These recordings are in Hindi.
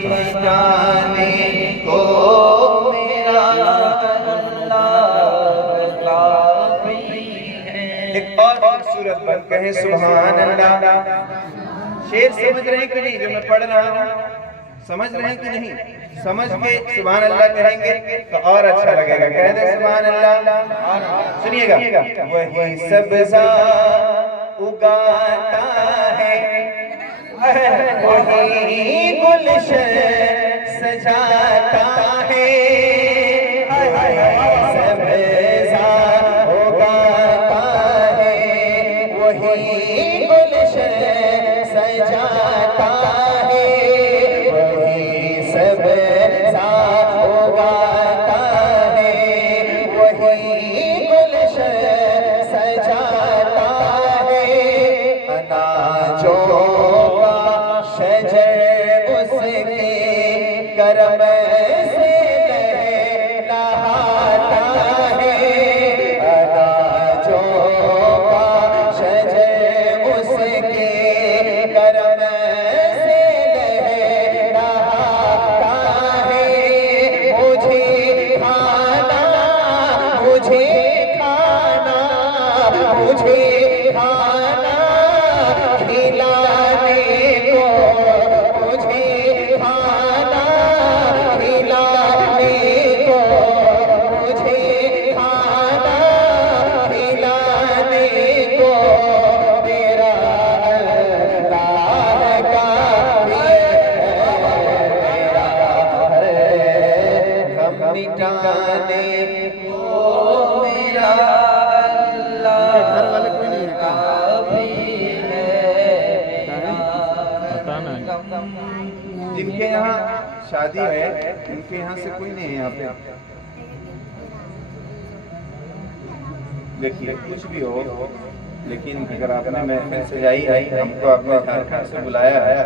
मिटाने को मेरा अल्लाह काफी है। एक और खूबसूरत बन कहे सुभान अल्लाह। शेर समझ रहे हैं कि नहीं जो मैं पढ़ रहा हूँ? समझ रहे हैं कि नहीं? समझ के सुभान अल्लाह कहेंगे तो और अच्छा लगेगा। कह दे सुभान अल्लाह। सुनिएगा, वही सब्ज़ा उगाता है, वही गुलशन सजाता है, सब्ज़ा उगाता है, वही गुलशन सजाता है, वही सब्ज़ा उगाता है, वही गुलशन सजाता है। अनाजों का शजर उसके करम से लहलहाता है, अनाजों का शजर उसके करम से लहलहाता है। मुझे खाना, मुझे खाना, मुझे खाना खिलाने को, मुझे खाना खिलाने को, मुझे खाना खिलाने को मेरा अल्लाह काफ़ी है, मेरा हर गम मिटाने को मेरा अल्लाह काफ़ी है। जिनके यहाँ शादी है उनके यहाँ से कोई नहीं है यहाँ पे? देखिए कुछ भी हो, लेकिन अगर आपने महफिल सजाई है, हमको आपने झारखंड से बुलाया है,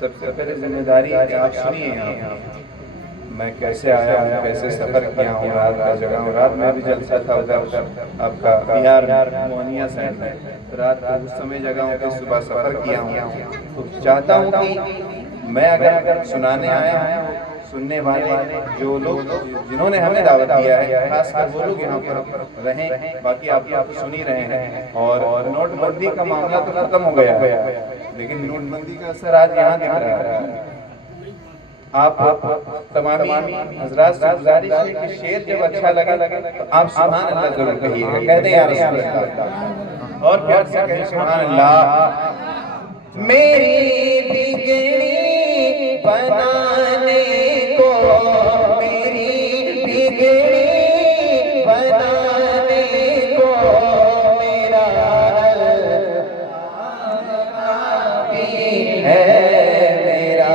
सबसे पहले जिम्मेदारी है कि आप सुनिए यहाँ मैं कैसे आया हूँ, कैसे सफ़र किया हूँ, रात का जगह हूँ। रात में भी जलसा था उधर आपका बिहार मोहनिया साइड में, रात को उस समय जगह हूँ कि सुबह सफ़र किया हूँ। तो चाहता हूँ कि मैं अगर सुनाने आया हूँ, सुनने वाले जो लोग जिन्होंने हमें दावत दिया है, खासकर वो लोग यहाँ पर रहें। बाकी आप सुन ही रहे हैं। और नोटबंदी का मामला तो खत्म हो गया है, लेकिन नोटबंदी का असर आज यहाँ दिख रहा है। आप तमामी हजरात से गुजारिश है कि शेर जब अच्छा लगे तो आप सुभान अल्लाह जरूर कहिएगा। कह दें यार और प्यार से कहें सुभान अल्लाह। मेरी बिगड़ी बनाने को, मेरी बिगड़ी बनाने को मेरा काफ़ी है, मेरा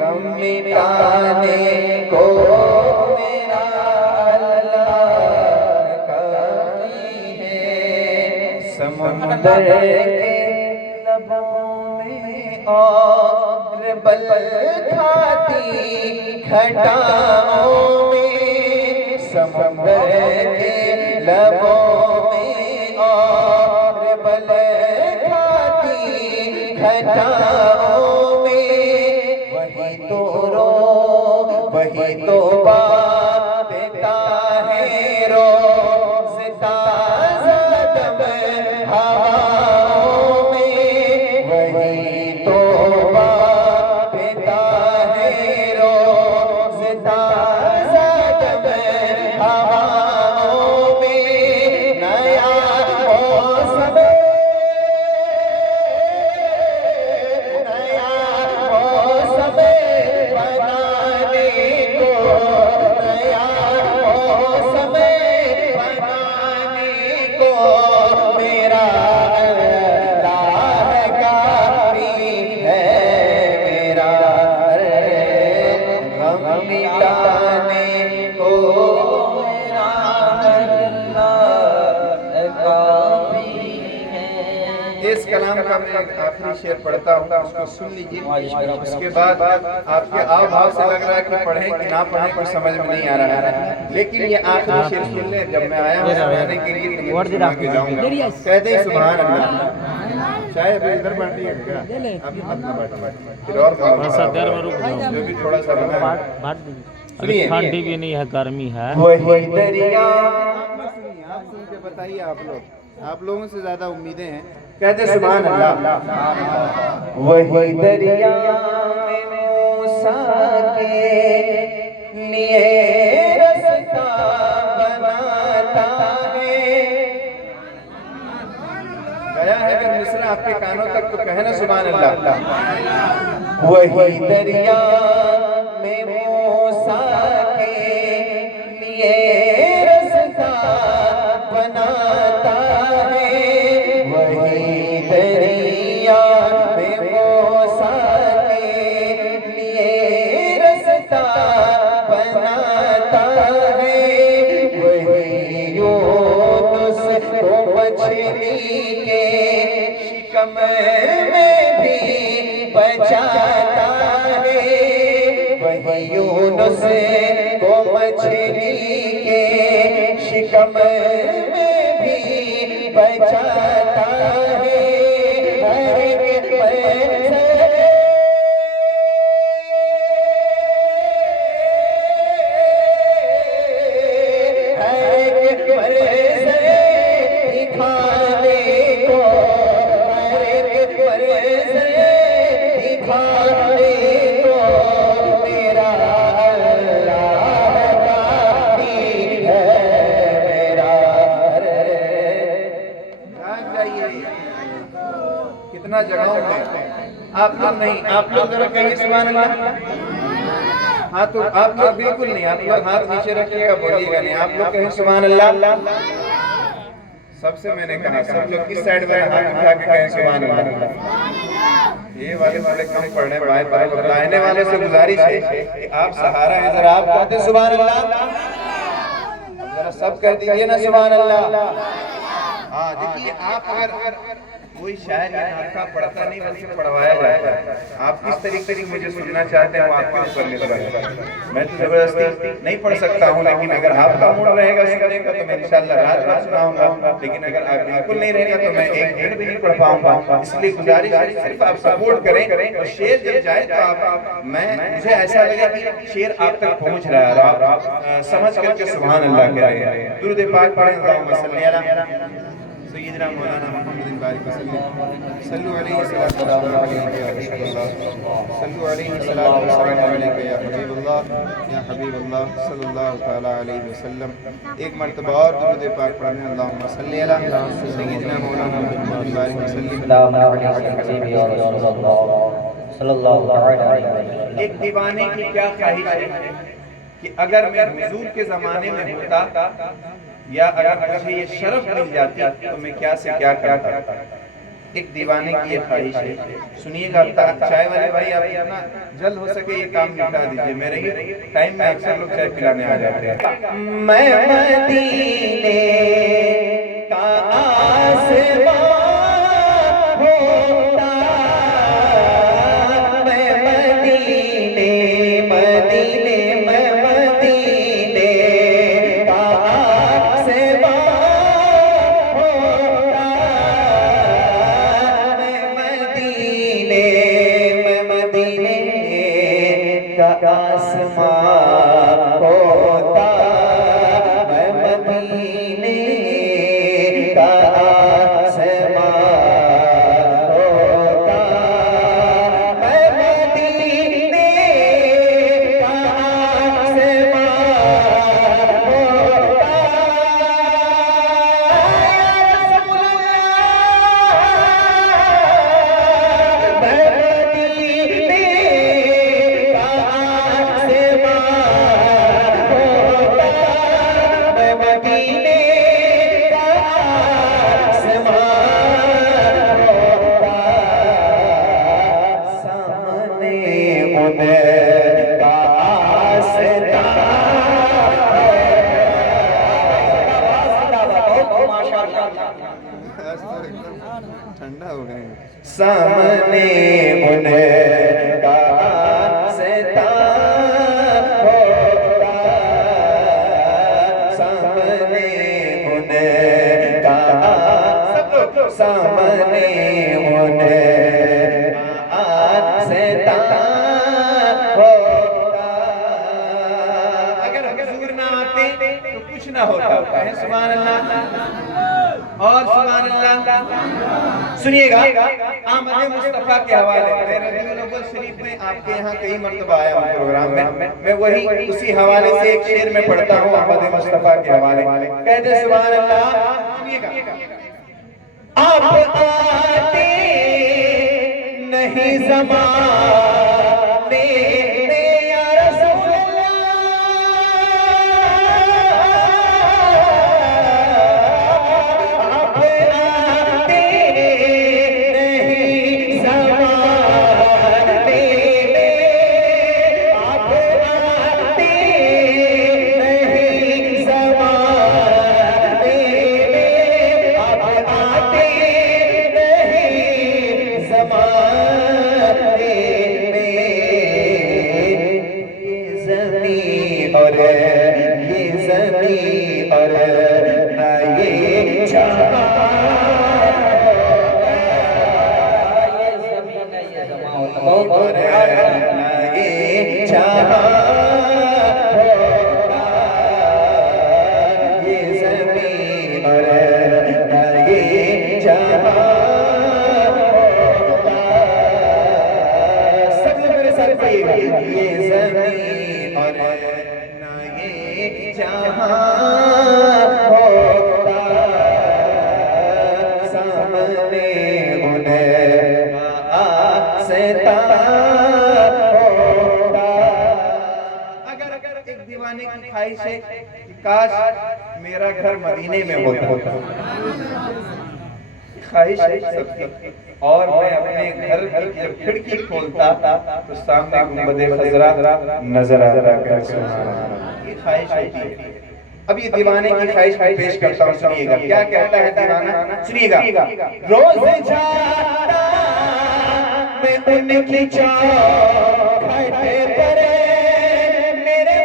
गम मिटाने को मेरा अल्लाह काफ़ी है। समुंदर के लबों में और बल खाती घटाओं में, समुंदर के लबों में और बल खाती घटाओं में, वही तो रो, वही तो बात देता है रोज़ ताज़ा दम हवाओं में, वही तो बात देता है रोज़ ताज़ा दम हवाओं में। नया मौसम, नया मौसम बनाने को, नया मौसम बनाने को मेरा अल्लाह काफ़ी है, मेरा गम मिटाने को मेरा अल्लाह काफ़ी है। इस कलाम का मैं आखिरी शेर पढ़ता हूँ, उसको सुन लीजिए। उसके बाद आपके आव भाव से लग रहा है कि पढ़ें कि ना पढ़ें कुछ समझ में नहीं आ रहा है, लेकिन ये आखिरी शेर सुन ले। जब मैं आया हूँ सुनाने के लिए तो मैं सुना के जाऊँगा। कहते हैं सुभान अल्लाह। चाय अभी इधर बांटी है क्या? अभी मत ना बांटी, फिर और थोड़ा देर में रुक जाओ, जो भी थोड़ा सा बना है। अभी ठंडी भी नहीं है, गर्मी है। वही दरिया, आप सुन के बताइए, आप लोगों से ज्यादा उम्मीदें हैं। कहते सुभान अल्लाह। वही दरिया में मूसा के लिए रास्ता बनाता है। गया है अगर मिसरा आपके कानों तक तो कहना सुभान अल्लाह। वही दरिया में मूसा के लिए रास्ता बनाता है। वही दरिया में मूसा के लिए रास्ता बनाता है। वही यूनुस को मछली के शिकम में भी बचाता है। वही यूनुस को मछली के शिकम में भी बचाता है। हर एक कितना जगहों में आप लोग नहीं, आप लोग जरा कहिए सुभान अल्लाह। हाँ तो आप लोग बिल्कुल नहीं, आप लोग हाथ नीचे रखिएगा, बोलिएगा नहीं, आप लोग कहें सुभान अल्लाह। सबसे मैंने कहा सब लोग किस साइड में हाथ उठा के कहें सुभान अल्लाह। ये वाले वाले कम पढ़ने बाएं तरफ, दाहिने वाले से गुजारिश है कि आप सहारा है, जरा आप कहते सुभान अल्लाह, जरा सब कह दीजिए ना सुभान अल्लाह। हाँ देखिए, आप अगर कोई शायर नाटका पढ़ता नहीं बल्कि पढ़वाया जाता है, आप किस तरीके से मुझे सुनना चाहते हैं वो आपके ऊपर निर्भर है। मैं तो जबरदस्ती नहीं पढ़ सकता हूँ, लेकिन अगर आपका मूड रहेगा सुनने का तो मैं इंशाल्लाह रात रात सुनाऊंगा। लेकिन अगर आप बिल्कुल नहीं रहेगा तो मैं एक दिन भी नहीं पढ़ पाऊंगा। इसलिए गुजारिश है सिर्फ आप सपोर्ट करें, और शेर जब जाए तो आप मुझे ऐसा लगे कि शेर आप तक पहुँच रहा है और आप समझ करके सुभान अल्लाह कह रहे हैं। दुरूद पाक पढ़ें, अल्लाहुम्मा सल्ली अला सय्यिदना मौलाना मुहम्मदिन बारिक वसल्लम। सल्लु अलैहि सल्लल्लाहु अलैहि या हबीबल्लाह या हबीबल्लाह सल्लल्लाहु तआला अलैहि वसल्लम। एक मर्तबा और दुरूद पाक पढ़ें, अल्लाहुम्मा सल्ली अला सय्यिदना मौलाना मुहम्मदिन बारिक वसल्लम। एक दीवाने की क्या ख्वाहिश है कि अगर मैं हुजूर के जमाने में होता या अगर मुझे ये शरफ मिल जाती तो मैं क्या से क्या करता। एक दीवाने की ये ख्वाहिश है। सुनिएगा, चाय वाले भाई आप इतना जल्द हो सके ये काम निपटा दीजिए। मेरे ही टाइम में अक्सर लोग चाय पिलाने आ जाते हैं। मैं मदीने का आसमां होता, मैं मदीने मदीने मैं मदीने का आसमां होता, मैं मदीने का आसमां होता, मैं मदीने का आसमां होता, मैं मदीने का आसमां होता। ठंडा हो गए सामने उनका सता होता, सामने उनका सब लोग सामने होता। अगर हुजूर ना आते तो कुछ ना होता। कहें सुभान अल्लाह और सुभान अल्लाह। सुनिएगा आमद मुस्तफा के हवाले मैं रबीउल अव्वल शरीफ में आपके यहाँ कई मर्तबा आया हूँ प्रोग्राम में, मैं वही उसी हवाले से एक शेर में पढ़ता हूँ आमद मुस्तफा के हवाले। कहते सुभान अल्लाह। सुनिएगा आप आते नहीं ज़माने में या रसूल अल्लाह, आप आते नहीं ज़माने में, आप आते नहीं ज़माने में, आप आते नहीं ज़माने में। ये ज़मीं और ये ज़मीं और ना ये जहां, ये ज़मीं ना ये जमां और ना ये जहां होता। ये ज़मीं और ना ये जहां होता। सब लोग मेरे साथ पढ़िएगा। ये ज़मीं और ना ये जहां होता, सामने उन्हें आसता होता। अगर एक दीवाने की ख्वाहिश है कि काश मेरा घर मदीने में होता, ख्वाहिश है सबकी, और मैं अपने घर की जब खिड़की खोलता तो सामने गुंबदे खजरा नजर आता। ये ख्वाहिश होती है। अब ये दीवाने की ख्वाहिश पेश करता हूँ, सुनिएगा क्या कहता है दीवाना। सुनिएगा रोज जाता मैं उनकी चौखट पर मेरे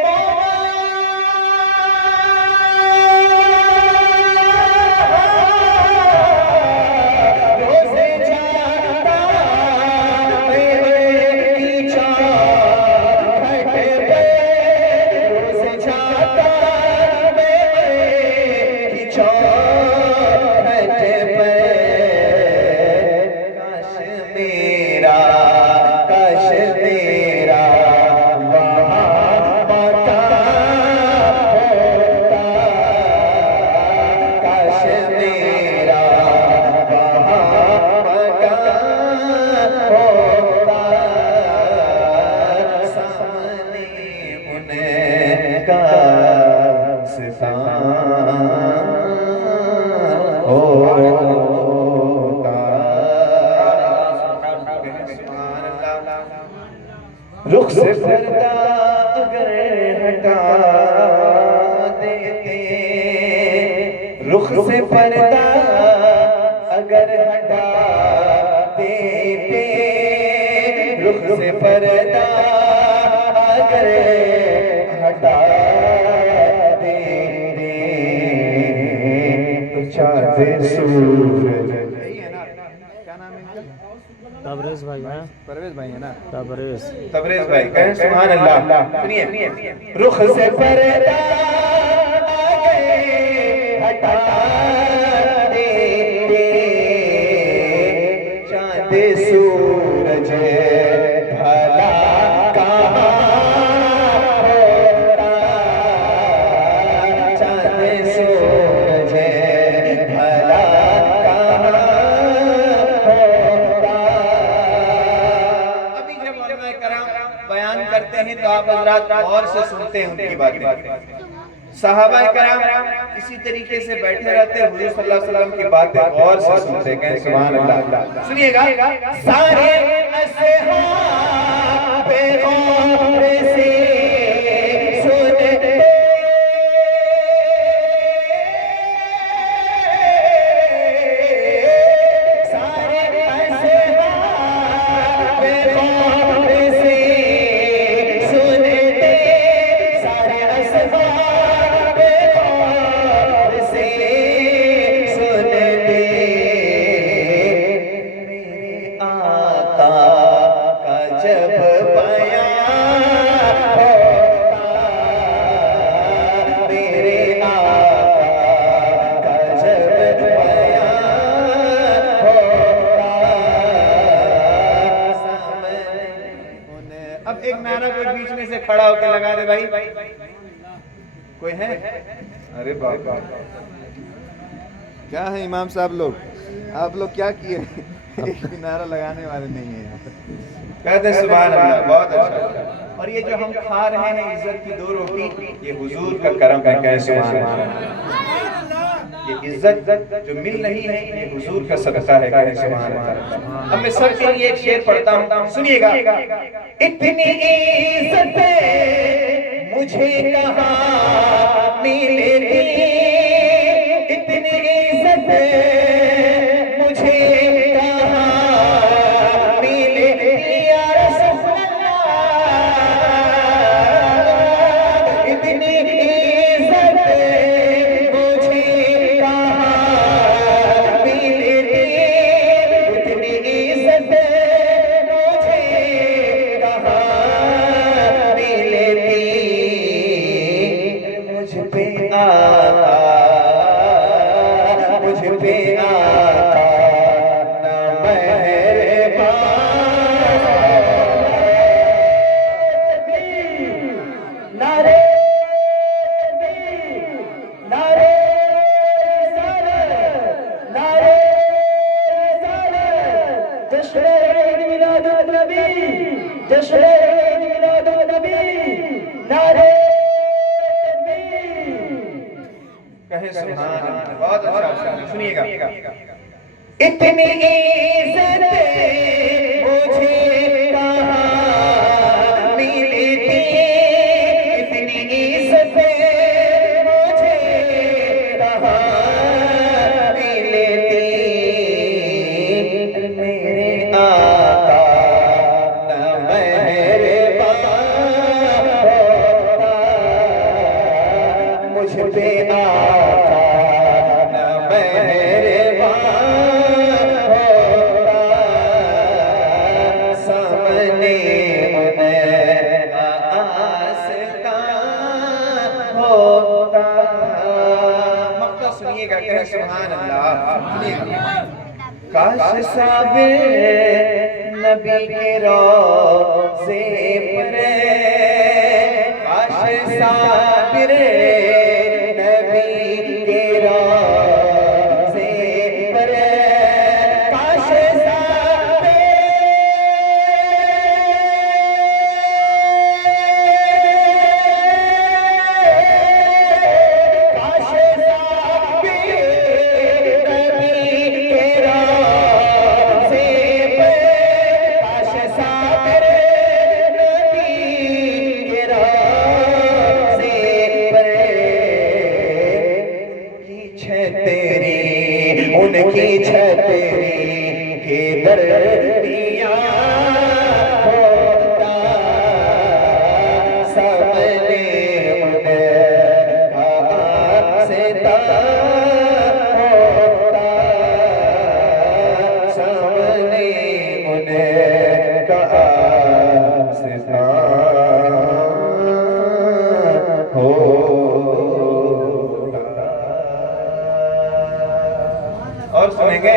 रोज जाता मैं उनकी चौखट पर, रोज जाता रुख से पर्दा अगर हटा देते, रुख से पर्दा अगर हटा देते, रुख से पर्दा अगर हटा देते तो चाँद सूरज। तबरेज भाई है, परवेज भाई है ना, तबरेज तबरेज भाई कहें सुभान अल्लाह। सुनिए रुख से पर्दा हटा देते, चाँद सूरज भला कहाँ होता, चाँद सूरज भला कहाँ होता। अभी जब उलमा कराम बयान करते हैं तो आप हज़रात गौर से सुनते हैं उनकी बातें। सहाबा कराम इसी तरीके से बैठे रहते हैं, हुजूर सल्लल्लाहु अलैहि वसल्लम की बातें गौर से सुनते हैं। सुभान अल्लाह। सुनिएगा सारे असहाबे गौर से सुनते, सारे असहाबे गौर से सुनते, सारे असहाबे गौर से सुनते, मेरे आका का जब बयां होता मेरे आका का जब बयां होता सामने। अब एक नारा कोई बीच में से खड़ा होकर लगा दे भाई, कोई है? अरे बाप क्या है इमाम साहब लोग, आप लोग क्या किए? एक भी नारा लगाने वाले नहीं है यहाँ पे। कहते हैं सुभान अल्लाह, बहुत अच्छा। और ये जो हम खा रहे हैं इज्जत की 2 रोटी, ये हुजूर का करम है, कहें सुभान अल्लाह। ये इज्जत जो मिल रही है ये हुजूर का सदका है, कहें सुभान अल्लाह। अब मैं सबके लिए एक शेर पढ़ता हूँ, सुनिएगा। इतनी इज्जत मुझे कहाँ मिलेगी, इतनी इज्जत मुझे कहाँ मिलेगी या रसूल अल्लाह, इतनी इज्जत मुझे कहाँ मिलेगी, इतनी इज्जत मुझे कहाँ मिलेगी। मुझ पे आका, मुझ पे आका ना मेहरबान। नारे नारे नारे जश्न ईद मिलादुन नबी, जश्न ईद मिलादुन नबी, नारे कहे सुभान अल्लाह। बहुत अच्छा, सुनिएगा। इतनी इज्जत मुझे कहाँ मिलेगी, इतनी इज्जत मुझे कहाँ मिलेगी। मेरे आका ना मेहरबान होता, मुझ पे आका ना मेहरबान होता, सामने उनका आस्तान होता। मक्का सुनिएगा, कहें सुभान अल्लाह। सुनिएगा। काश साबिर नबी के रोज़े पर, काश साबिर नबी के रोज़े पर, काश साबिर, काश साबिर नबी के रोज़े पर, काश साबिर नबी के रोज़े पर, उनकी छतरी के दरमियां होता, सामने उनका आस्तान होता, सामने उनका आस्तान होता। और सुनेंगे